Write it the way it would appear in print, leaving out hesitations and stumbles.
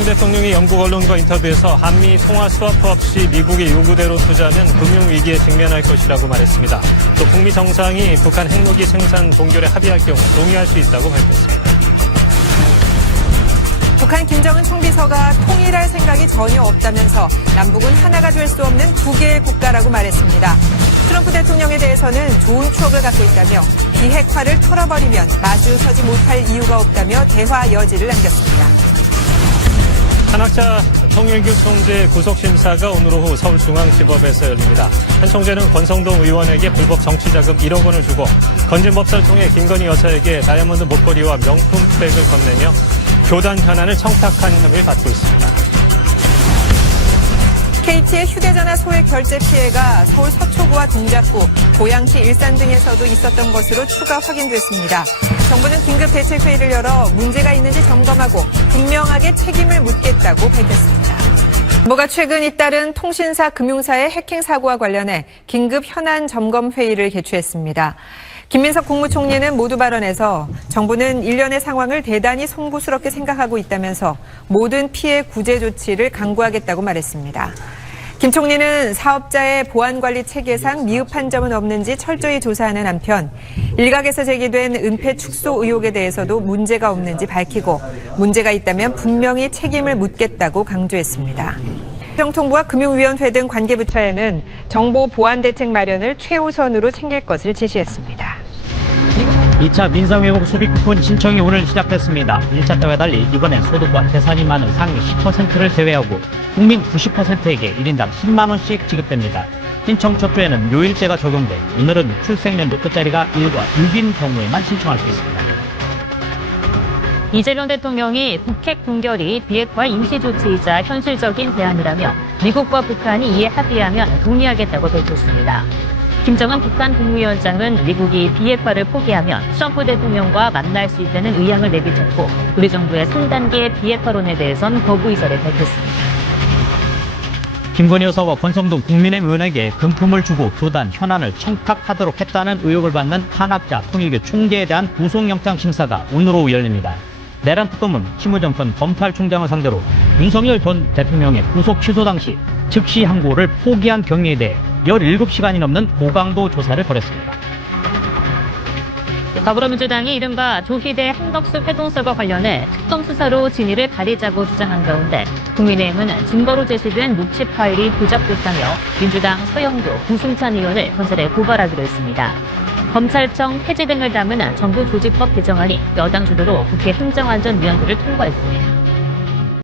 이재명 대통령이 영국 언론과 인터뷰에서 한미 통화 스와프 없이 미국의 요구대로 투자하면 금융위기에 직면할 것이라고 말했습니다. 또 북미 정상이 북한 핵무기 생산 동결에 합의할 경우 동의할 수 있다고 밝혔습니다. 북한 김정은 총비서가 통일할 생각이 전혀 없다면서 남북은 하나가 될 수 없는 두 개의 국가라고 말했습니다. 트럼프 대통령에 대해서는 좋은 추억을 갖고 있다며 비핵화를 털어버리면 마주 서지 못할 이유가 없다며 대화 여지를 남겼습니다. 한학자 정일규 총재 구속심사가 오늘 오후 서울중앙지법에서 열립니다. 한 총재는 권성동 의원에게 불법 정치자금 1억 원을 주고 건진법사를 통해 김건희 여사에게 다이아몬드 목걸이와 명품백을 건네며 교단 현안을 청탁한 혐의를 받고 있습니다. KT의 휴대전화 소액 결제 피해가 서울 서초구와 동작구, 고양시, 일산 등에서도 있었던 것으로 추가 확인됐습니다. 정부는 긴급 대책회의를 열어 문제가 있는지 점검하고 분명하게 책임을 묻겠다고 밝혔습니다. 정부가 최근 잇따른 통신사, 금융사의 해킹 사고와 관련해 긴급 현안 점검 회의를 개최했습니다. 김민석 국무총리는 모두 발언에서 정부는 일련의 상황을 대단히 송구스럽게 생각하고 있다면서 모든 피해 구제 조치를 강구하겠다고 말했습니다. 김 총리는 사업자의 보안관리 체계상 미흡한 점은 없는지 철저히 조사하는 한편 일각에서 제기된 은폐 축소 의혹에 대해서도 문제가 없는지 밝히고 문제가 있다면 분명히 책임을 묻겠다고 강조했습니다. 행정통부와 금융위원회 등 관계부처에는 정보 보안 대책 마련을 최우선으로 챙길 것을 지시했습니다. 2차 민상회복 수비 쿠폰 신청이 오늘 시작됐습니다. 1차 때와 달리 이번엔 소득과 재산이 많은 상위 10%를 제외하고 국민 90%에게 1인당 10만 원씩 지급됩니다. 신청 첫 주에는 묘일제가 적용돼 오늘은 출생연도 끝자리가 1과 6인 경우에만 신청할 수 있습니다. 이재명 대통령이 북핵 동결이 비핵화 임시조치이자 현실적인 대안이라며 미국과 북한이 이에 합의하면 동의하겠다고 밝혔습니다. 김정은 북한 국무위원장은 미국이 비핵화를 포기하면 트럼프 대통령과 만날 수 있다는 의향을 내비쳤고 우리 정부의 3단계 비핵화론에 대해선 거부 의사를 밝혔습니다. 김건희 여사와 권성동 국민의힘 의원에게 금품을 주고 교단 현안을 청탁하도록 했다는 의혹을 받는 한학자 통일교 총재에 대한 구속영장 심사가 오늘 오후 열립니다. 내란 특검은 심우정권 검찰총장을 상대로 윤석열 전 대통령의 구속 취소 당시 즉시 항고를 포기한 경위에 대해 17시간이 넘는 고강도 조사를 벌였습니다. 더불어민주당이 이른바 조희대 한덕수 회동설과 관련해 특검 수사로 진위를 가리자고 주장한 가운데 국민의힘은 증거로 제시된 녹취 파일이 조작됐다며 민주당 서영교, 구승찬 의원을 건설에 고발하기로 했습니다. 검찰청 폐지 등을 담은 정부 조직법 개정안이 여당 주도로 국회 행정안전위원회를 통과했습니다.